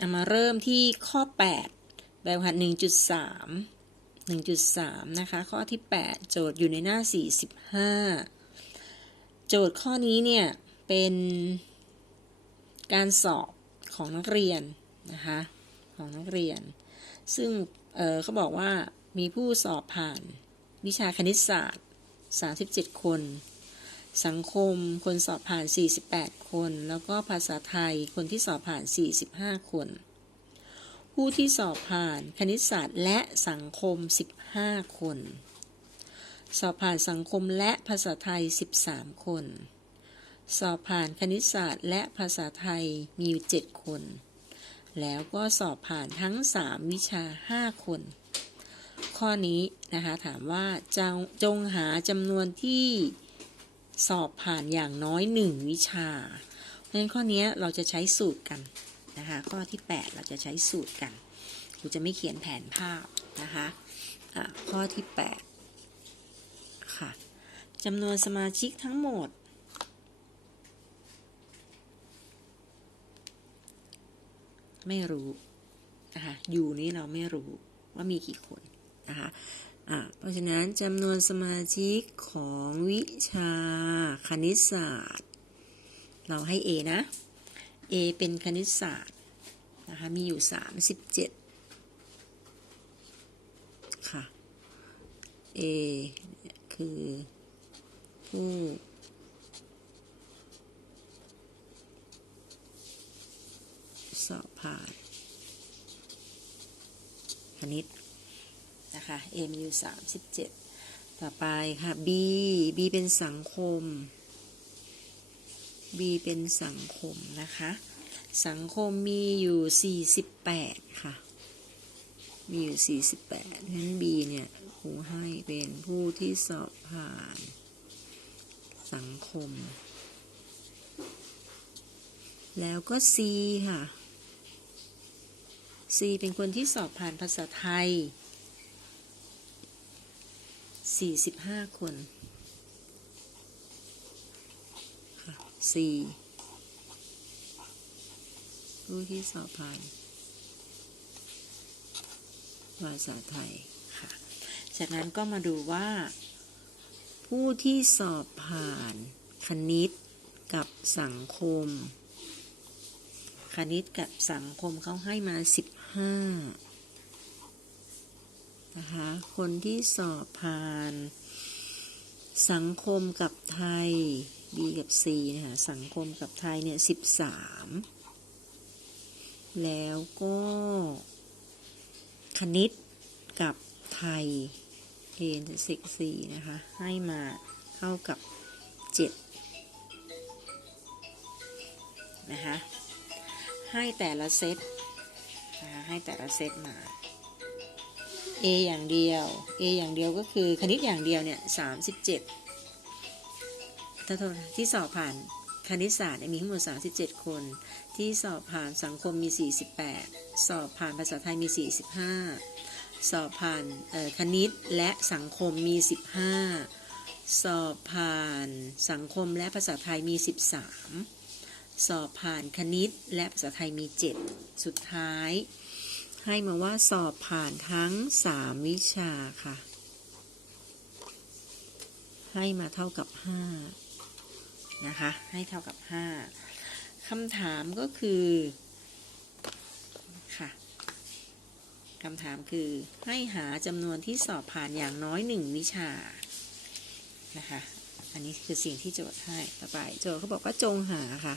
เอามาเริ่มที่ข้อ 8 แบบหัด1.3 1.3 นะคะ ข้อที่ 8 โจทย์อยู่ในหน้า 45 โจทย์ข้อนี้เนี่ย เป็นการสอบของนักเรียนนะคะ ของนักเรียน ซึ่งเเขาบอกว่ามีผู้สอบผ่านวิชาคณิตศาสตร์ 37 คน สังคมคนสอบผ่าน 48 คน แล้วก็ภาษาไทยคนที่สอบผ่าน 45 คน ผู้ที่สอบผ่านคณิตศาสตร์และสังคม 15 คน สอบผ่านสังคมและภาษาไทย 13 คน สอบผ่านคณิตศาสตร์และภาษาไทยมี 7 คน แล้วก็สอบผ่านทั้ง 3 วิชา 5 คน ข้อนี้นะคะถามว่าจจงหาจำนวนที่ สอบผ่านอย่างน้อย1วิชา เพราะฉะนั้นข้อนี้เราจะใช้สูตรกันนะคะ ข้อที่ 8 เราจะใช้สูตรกันครูจะไม่เขียนแผนภาพนะคะะข้อที่ 8 ค่ะจำนวนสมาชิกทั้งหมดไม่รู้นะคะอยู่นี่เราไม่รู้ว่ามีกี่คนนะคะ เพราะฉะนั้นจำนวนสมาชิกของวิชาคณิตศาสตร์ เราให้ A นะ A เป็นคณิตศาสตร์นะคะมีอยู่ 37 ค่ะ A คือผู้สอบผ่านคณิต นะคะ A มีอยู่37 ต่อไปค่ะ B B เป็นสังคม B เป็นสังคมนะคะ สังคมมีอยู่ 48 ค่ะ มีอยู่ 48งั้น B เนี่ยครูให้เป็นผู้ที่สอบผ่าน สังคม แล้วก็ C ค่ะ C เป็นคนที่สอบผ่านภาษาไทย 45คนค่ะ C ผู้ที่สอบผ่านภาษาไทยค่ะ จากนั้นก็มาดูว่า ผู้ที่สอบผ่านคณิตกับสังคม คณิตกับสังคมเขาให้มา15 นะคะคนที่สอบผ่าน สังคมกับไทย B กับ C นะคะสังคมกับไทยเนี่ย13แล้วก็คณิตกับไทย A จะ C นะคะ ให้มาเท่ากับ7นะคะให้แต่ละเซตนะคะให้แต่ละเซตมา A อย่างเดียว A อย่างเดียวก็คือคณิตอย่างเดียวเนี่ยสามสิบเจ็ดถ้าโทษที่สอบผ่านคณิตศาสตร์มีทั้งหมด 37 คน ที่สอบผ่านสังคมมี 48 สอบผ่านภาษาไทยมี 45 สอบผ่านเออคณิตและสังคมมี 15 สอบผ่านสังคมและภาษาไทยมี 13 สอบผ่านคณิตและภาษาไทยมี 7 สุดท้าย ให้มาว่าสอบผ่านทั้ง 3 วิชาค่ะ ให้มาเท่ากับ 5 นะคะ ให้เท่ากับ 5คำถามก็คือ ค่ะคำถามคือให้หาจำนวนที่สอบผ่านอย่างน้อย 1 วิชา นะคะ อันนี้คือสิ่งที่โจทย์ให้ต่อไป โจทย์เขาบอกว่าจงหาค่ะ